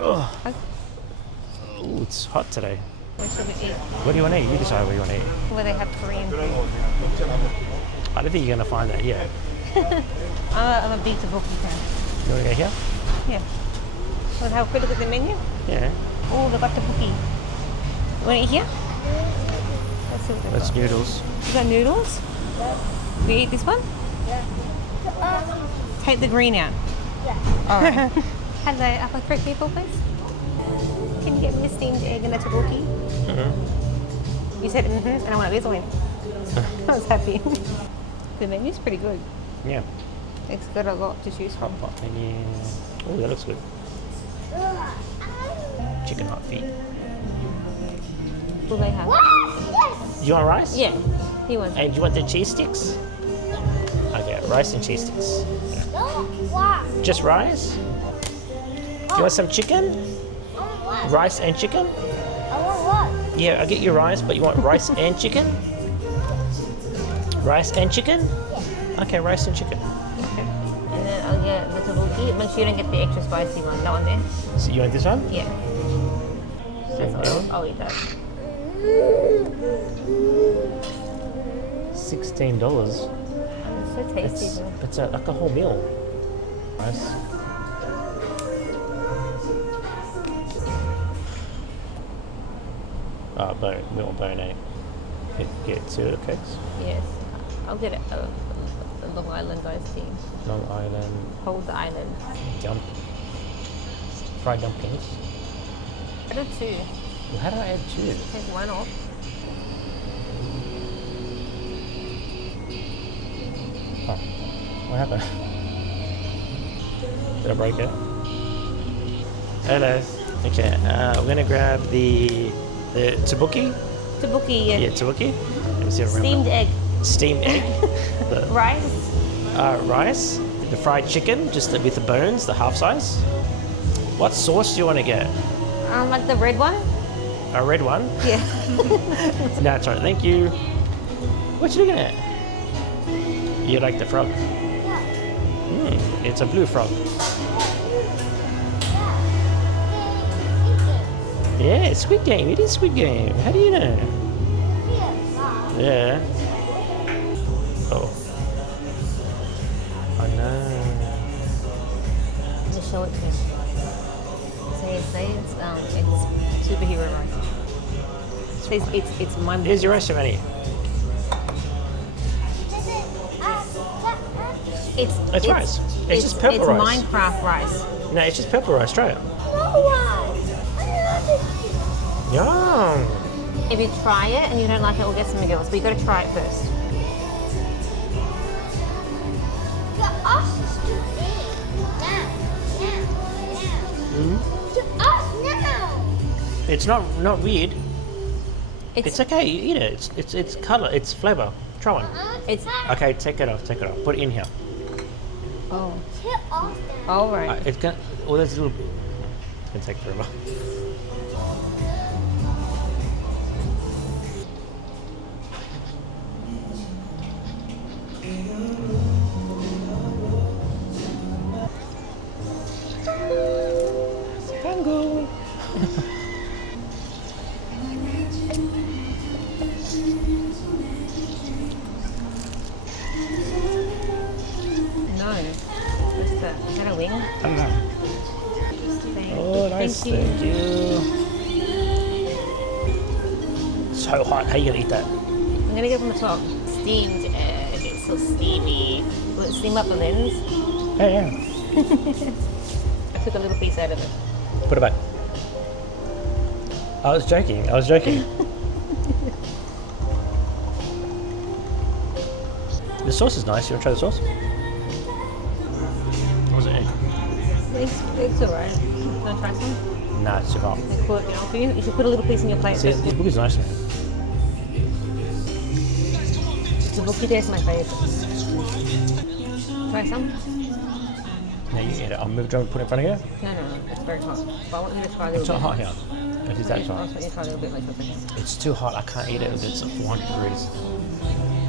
Oh, it's hot today. What should we eat? What do you want to eat? You decide what you want to eat. Where they have Korean food. I don't think you're going to find that here. I'm a big Tteokbokki fan. You want to go here? Yeah. Want to have a quick look at the menu? Yeah. Oh, they've got Tteokbokki. You want to eat here? Let's see what they've That's got. noodles. You got noodles? Yeah. We eat this one? Yeah. Take the green out. Yeah. All right. Hello, apple for people, please. Can you get me a steamed egg and a Tteokbokki? Mm-hmm. You said and I went, this one. I was happy. The menu's pretty good. Yeah. It's got a lot to choose from. Hot pot menu. Oh, that looks good. Chicken hot feet. Will they have? Do you want rice? Yeah, he wants. And do you want the cheese sticks? Okay, rice and cheese sticks. Just rice? Do you want some chicken? Rice and chicken? I want what? Yeah, I'll get you rice, but you want rice and chicken? Rice and chicken? Yeah. Okay, rice and chicken. Okay. And then I'll get the Tteokbokki. Make sure you don't get the extra spicy one. That one there. So you want this one? Yeah. That's all. I'll eat that. $16. It's so tasty. It's like a whole meal. Rice. Milk bone, eh? Get two cakes. Yes. I'll get a Long Island iced tea. Long Island. Hold the island. Fried dumplings. I do two. Well, how do I add two? Take one off. Oh, what happened? Did I break it? Hello. Okay, we're gonna grab the tteokbokki. Tteokbokki, yeah. Yeah, tteokbokki. Let me see if I Steamed remember. egg. Steamed egg. The Rice. rice. The fried chicken, just with the bones, the half size. What sauce do you want to get? Like the red one? A red one? Yeah. No, it's alright. Thank you. What you looking at? You like the frog? It's a blue frog. Yeah, it's Squid Game. It is Squid Game. How do you know? Yeah. Oh. I know. Just show it to me. Say it's superhero rice. Says it's my. Here's your rice, Giovanni. It's rice. It's just purple it's rice. Minecraft rice. No, it's just purple rice. Try it. Yum. If you try it and you don't like it, we'll get something else. But you got to try it first. It's not weird. It's okay. You eat it. It's color. It's flavor. Try one. It's Okay, take it off. Take it off. Put it in here. oh. All right. It's gonna. Oh, there's a little. It's gonna take forever. Tango. No. What's that? Is that a wing? I don't know. Oh, nice. Thank Thank you. So hot. How are you gonna eat that? I'm gonna get from the top. Steamed egg. It's so steamy. Will it steam up the lens? Hey, yeah. I took a little piece out of it. Put it back. I was joking. The sauce is nice. You want to try the sauce? What was it? It's alright. Wanna try some? Nah, it's too hot. I cook it for you. You should put a little piece in your plate. See, this book is nice, man. Tteokbokki is my favorite. Try some? Now you eat it. I'll move. Do you want to put it in front of you? No, it's very hot. But I want you to try a little It's not bit. hot here. It is that I hot. want you to try a little bit like this. It's too hot. I can't eat it. It's 400 degrees.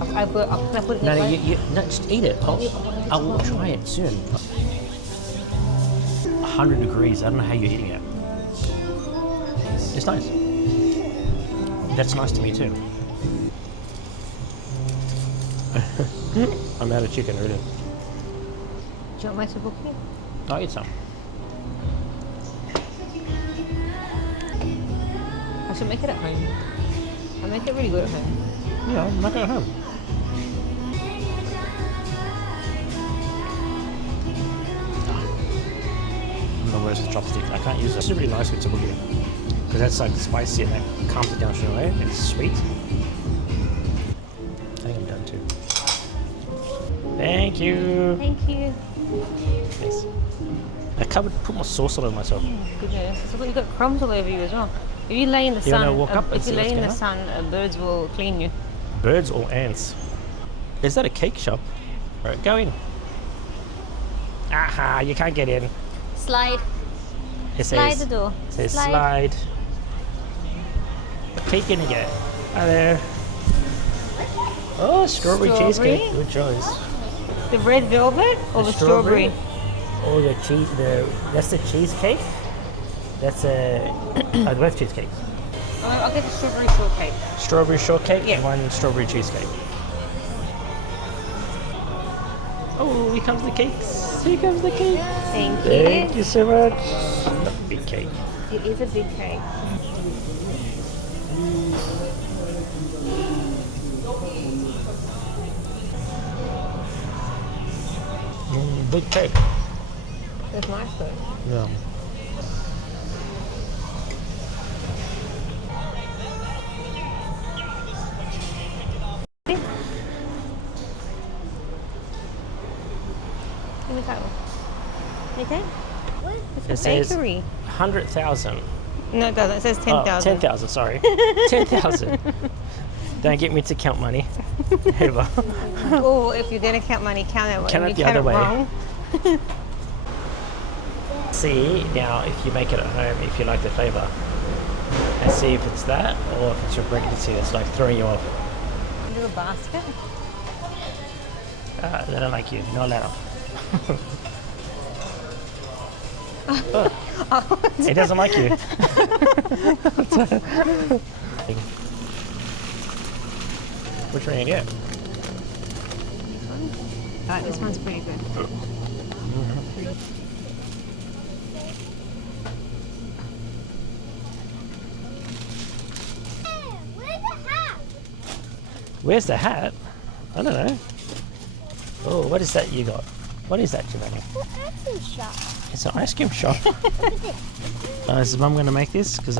I put it in No, your no, plate. no, just eat it. I will try it soon. 100 degrees. I don't know how you're eating it. It's nice. That's nice to me too. I'm out of chicken already. Do you want my tteokbokki? I'll eat some. I should make it at home. I make it really good at home. Yeah, I'll make it at home. I'm gonna use the chopstick. I can't use it. This is really nice with tteokbokki because that's like spicy and that calms it down straight away. It's sweet. I think I'm done too. Thank you. Thank you. Thanks. I put more sauce all over myself. Goodness. So you've got crumbs all over you as well. If you lay in the You sun, wanna walk up and if see you lay what's in the going sun, birds will clean you. Birds or ants? Is that a cake shop? Alright, go in. Aha, you can't get in. Slide. It Slide says, the door. It says slide. What cake can you get? Hi there. Oh, strawberry cheesecake. Good choice. The red velvet or the strawberry? Oh, the cheese. That's the cheesecake. That's a both cheesecakes. I'll get the strawberry shortcake. Strawberry shortcake Yeah. and one strawberry cheesecake. Oh, here comes the cakes. Here comes the cake. Thank you. Thank you so much. A big cake. It is a big cake. Big cake. It's nice though. Yeah. Let me try one. You okay? It It's a says bakery. 100,000. No, it doesn't. It says 10,000. 10,000, sorry. 10,000. Don't get me to count money. Ever. Or if you're going to count money, count it. Count When it you the other way. wrong, See now if you make it at home, if you like the flavour, and see if it's that or if it's your pregnancy that's like throwing you off. do a basket. They don't like you. No allowed. Oh. It doesn't like you. Which one are you gonna get? Alright, this one's pretty good. Where's the hat? I don't know. Oh, what is that you got? What is that, Giovanni? It's an ice cream shop. Is Mum going to make this? Because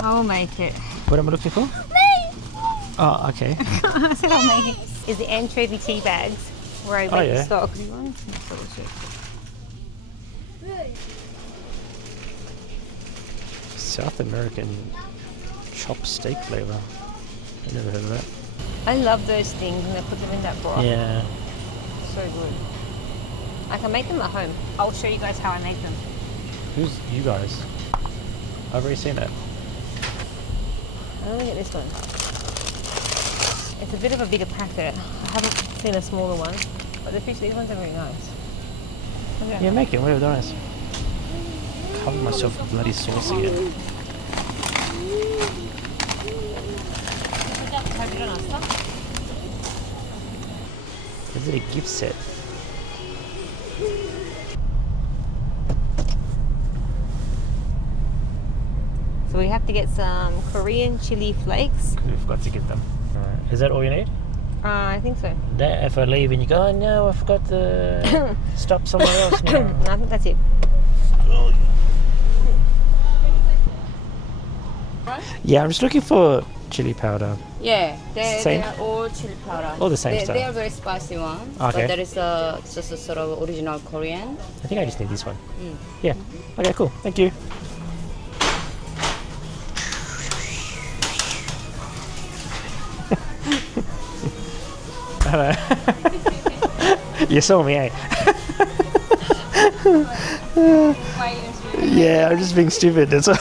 I'll make it. what am I looking for? Oh, okay. I said I'll make it. Is the anchovy tea bags where I make yeah. the stock. South American chopped steak flavour. I never heard of that. I love those things and they put them in that broth. Yeah. So good. I can make them at home. I'll show you guys how I make them. Who's you guys? I've already seen that. I'm gonna get this one. It's a bit of a bigger packet. I haven't seen a smaller one, but these ones are very nice. Yeah, make it. Whatever, nice. Cover myself with bloody sauce again. Is it a gift set? So we have to get some Korean chili flakes. We forgot to get them. Alright. Is that all you need? I think so. That if I leave and you go, oh no, I forgot to stop somewhere else now. No, I think that's it. Yeah, I'm just looking for chili powder. Yeah, Same? they are all chili powder. All the same stuff. They are very spicy one. Okay. But there is just a sort of original Korean. I think I just need this one. Mm. Yeah. Okay, cool. Thank you. Hello. You saw me, eh? Yeah, I'm just being stupid. That's all.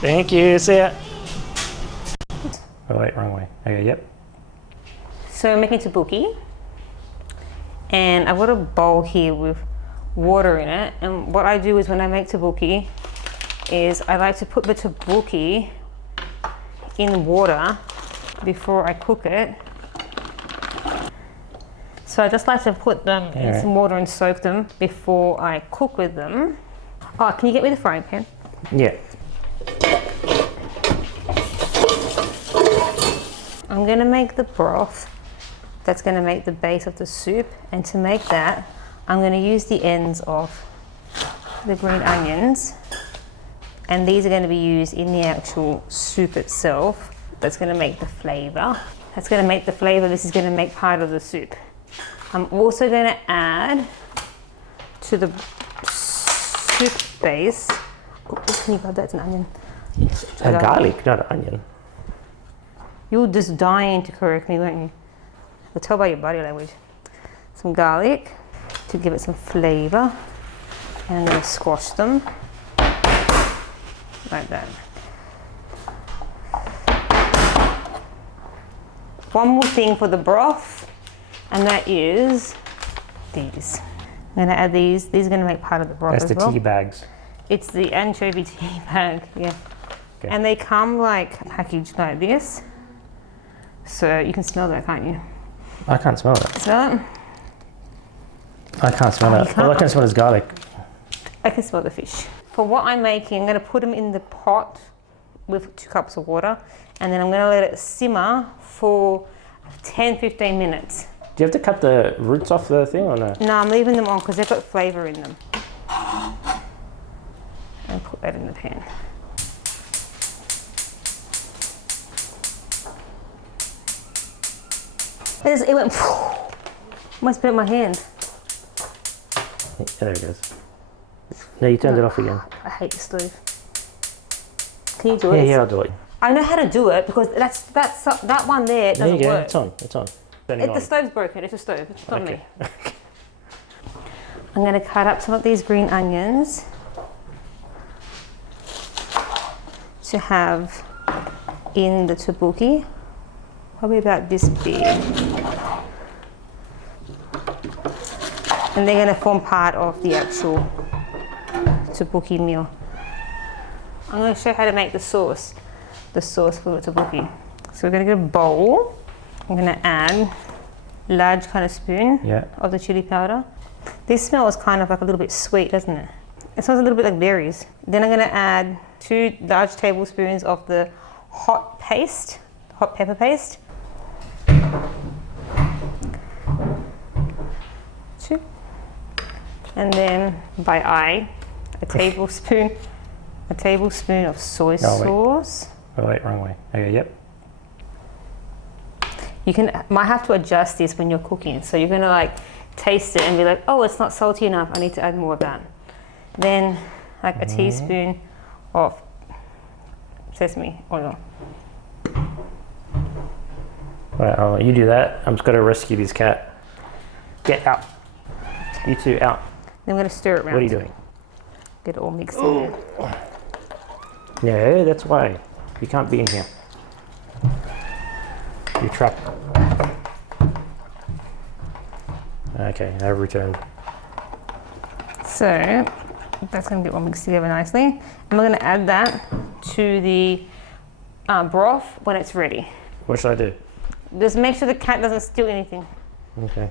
Thank you. See ya. Oh wait, wrong way. Okay, yep. So we're making tteokbokki. And I've got a bowl here with water in it. And what I do is when I make tteokbokki is I like to put the tteokbokki in water before I cook it. So I just like to put them in some water and soak them before I cook with them. Oh, can you get me the frying pan? Yeah. I'm gonna make the broth that's gonna make the base of the soup, and to make that I'm gonna use the ends of the green onions, and these are gonna be used in the actual soup itself. That's gonna make the flavor. That's gonna make the flavor. This is gonna make part of the soup. I'm also gonna add to the soup base. Oh, can you grab that? It's an onion. A garlic, not an onion. You're just dying to correct me, won't you? I'll tell by your body language. Some garlic to give it some flavor. And I'm gonna squash them like that. One more thing for the broth, and that is these. I'm gonna add these. These are gonna make part of the broth That's as the well. tea bags. It's the anchovy tea bag, yeah. Okay. And they come like packaged like this. So you can smell that, can't you? I can't smell it. Smell it? I can't smell it. All I can smell is garlic. I can smell the fish. For what I'm making, I'm gonna put them in the pot with 2 cups of water, and then I'm gonna let it simmer for 10-15 minutes. Do you have to cut the roots off the thing or no? No, I'm leaving them on because they've got flavor in them. And put that in the pan. It went, almost burnt my hand. Yeah, there it goes. No, you turned it off again. I hate the stove. Can you do it? Yeah, I'll do it. I know how to do it because that one there There doesn't you go. work. It's on. It's on. Turning The on. stove's broken. It's a stove. It's not Okay. me. I'm going to cut up some of these green onions to have in the tteokbokki. Probably about this big. And they're going to form part of the actual tteokbokki meal. I'm going to show you how to make the sauce for the tteokbokki. So we're going to get a bowl. I'm going to add a large kind of spoon of the chili powder. This smells kind of like a little bit sweet, doesn't it? It smells a little bit like berries. Then I'm going to add 2 large tablespoons of the hot pepper paste. 2. And then by eye, a tablespoon of soy sauce. Oh wait, wrong way. Okay, yep. You might have to adjust this when you're cooking. So you're gonna like taste it and be like, oh, it's not salty enough. I need to add more of that. Then like a teaspoon of sesame oil. Alright, I'll let you do that. I'm just gonna rescue this cat. Get out. You two out. Then I'm gonna stir it around. What are you doing? Get it all mixed in there. No, that's why. You can't be in here. You're trapped. Okay, I've returned. So that's going to get all mixed together nicely. And we're going to add that to the broth when it's ready. What should I do? Just make sure the cat doesn't steal anything. Okay.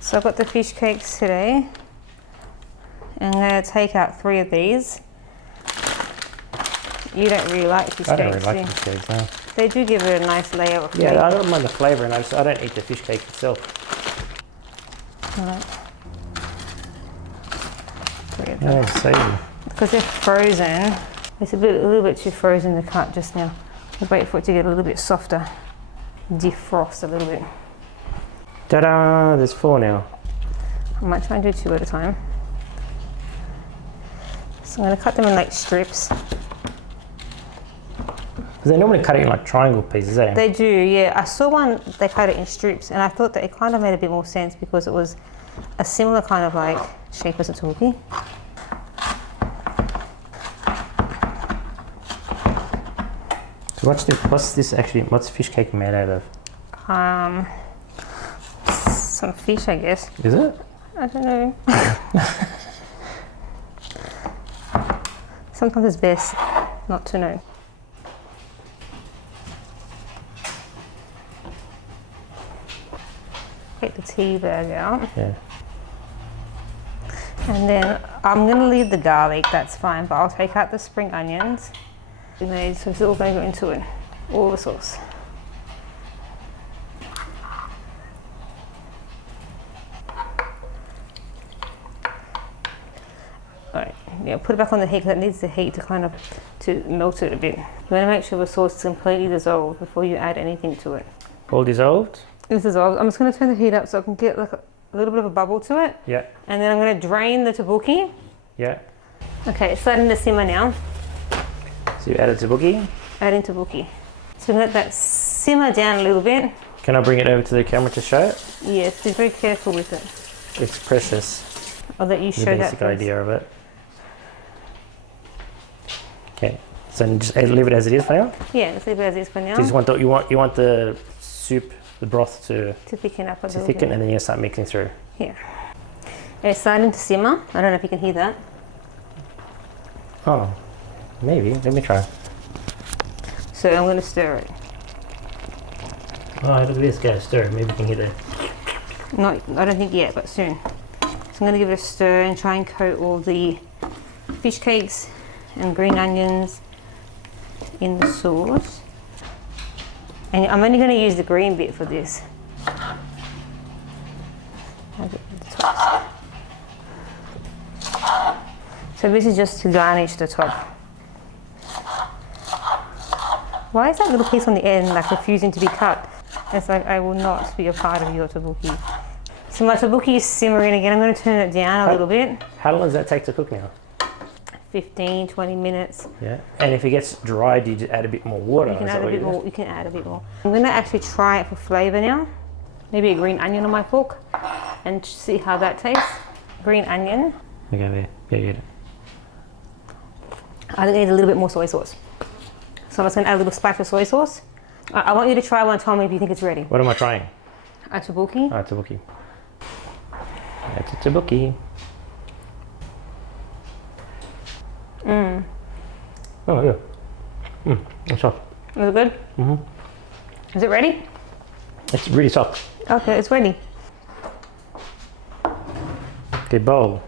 So I've got the fish cakes today. I'm going to take out 3 of these. You don't really like fish cakes, I don't really do like you? fish cakes, no. They do give it a nice layer of flavour. Yeah, I don't mind the flavour, and I don't eat the fish cake itself. Right. 3 of them. Yeah, savoury. Because they're frozen, it's a little bit too frozen to cut just now. We'll wait for it to get a little bit softer. Defrost a little bit. Ta-da! There's 4 now. I might try and do 2 at a time. So I'm going to cut them in like strips. They normally cut it in like triangle pieces, eh? They do, yeah. I saw one, they cut it in strips, and I thought that it kind of made a bit more sense because it was a similar kind of like shape as a tteokbokki. So what's this actually? What's fish cake made out of? some fish, I guess. Is it? I don't know. Sometimes it's best not to know. Get the tea bag out. Yeah. And then I'm going to leave the garlic, that's fine, but I'll take out the spring onions. So it's all going to go into it, all the sauce. Alright, yeah, put it back on the heat because it needs the heat to melt it a bit. You want to make sure the sauce is completely dissolved before you add anything to it. All dissolved? It's dissolved. I'm just going to turn the heat up so I can get like a little bit of a bubble to it. Yeah. And then I'm going to drain the tteokbokki. Yeah. Okay, it's starting to simmer now. So you added tteokbokki? Adding tteokbokki. So let that simmer down a little bit. Can I bring it over to the camera to show it? Yes, be very careful with it. It's precious. I'll let you The show that basic first. idea of it. Okay. So just leave it as it is for now? Yeah, let's leave it as is for now. So you just want you want the soup, the broth to thicken up a little thicken, bit. and then you start mixing through. Yeah. It's starting to simmer. I don't know if you can hear that. Oh, maybe. Let me try. So I'm going to stir it. Oh, look at this guy stir. Maybe you can hear that. Not, I don't think yet, but soon. So I'm going to give it a stir and try and coat all the fish cakes and green onions in the sauce. And I'm only going to use the green bit for this. So this is just to garnish the top. Why is that little piece on the end like refusing to be cut? It's like I will not be a part of your tteokbokki. So my tteokbokki is simmering again. I'm going to turn it down a little bit. How long does that take to cook now? 15, 20 minutes. Yeah. And if it gets dry, do you just add a bit more water? You can Is add that a what bit you do? more. You can add a bit more. I'm going to actually try it for flavour now. Maybe a green onion on my fork and see how that tastes. Green onion. Okay, there. Yeah, you get it. I think I need a little bit more soy sauce. So I'm just going to add a little splash of soy sauce. I want you to try one and tell me if you think it's ready. What am I trying? A tteokbokki. Ah, tteokbokki. That's a tteokbokki. Mmm. Oh, yeah. It's soft. Is it good? Mm-hmm. Is it ready? It's really soft. Okay, it's ready. Okay, bowl.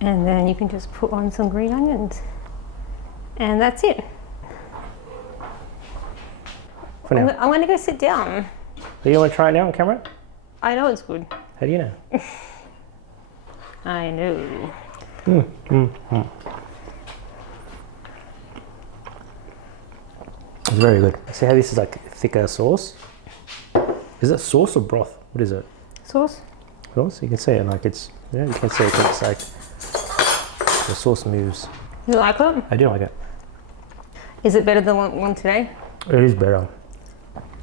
And then you can just put on some green onions. And that's it. For now. I'm going to go sit down. Do you want to try it now on camera? I know it's good. How do you know? I know. It's very good. See how this is like thicker sauce? Is it sauce or broth? What is it? Sauce? Sauce? You can see it like it's, yeah, you can see it. It's like the sauce moves. You like it? I do like it. Is it better than one today? It is better.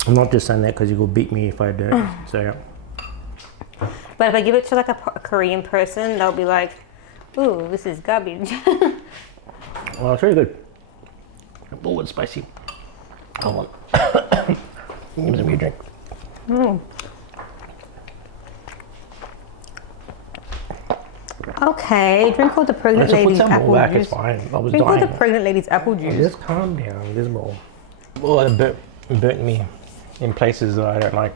I'm not just saying that because you will beat me if I do it. So yeah. But if I give it to like a Korean person, they'll be like, ooh, this is garbage. Well, it's really good. Oh, it's spicy. Hold on. Give me a drink. Okay, drink all the pregnant Let's put lady's some more apple back. juice. It's fine. I was Drink all the dying. pregnant lady's apple juice. Just calm down. This bowl. Oh, it burnt me in places that I don't like.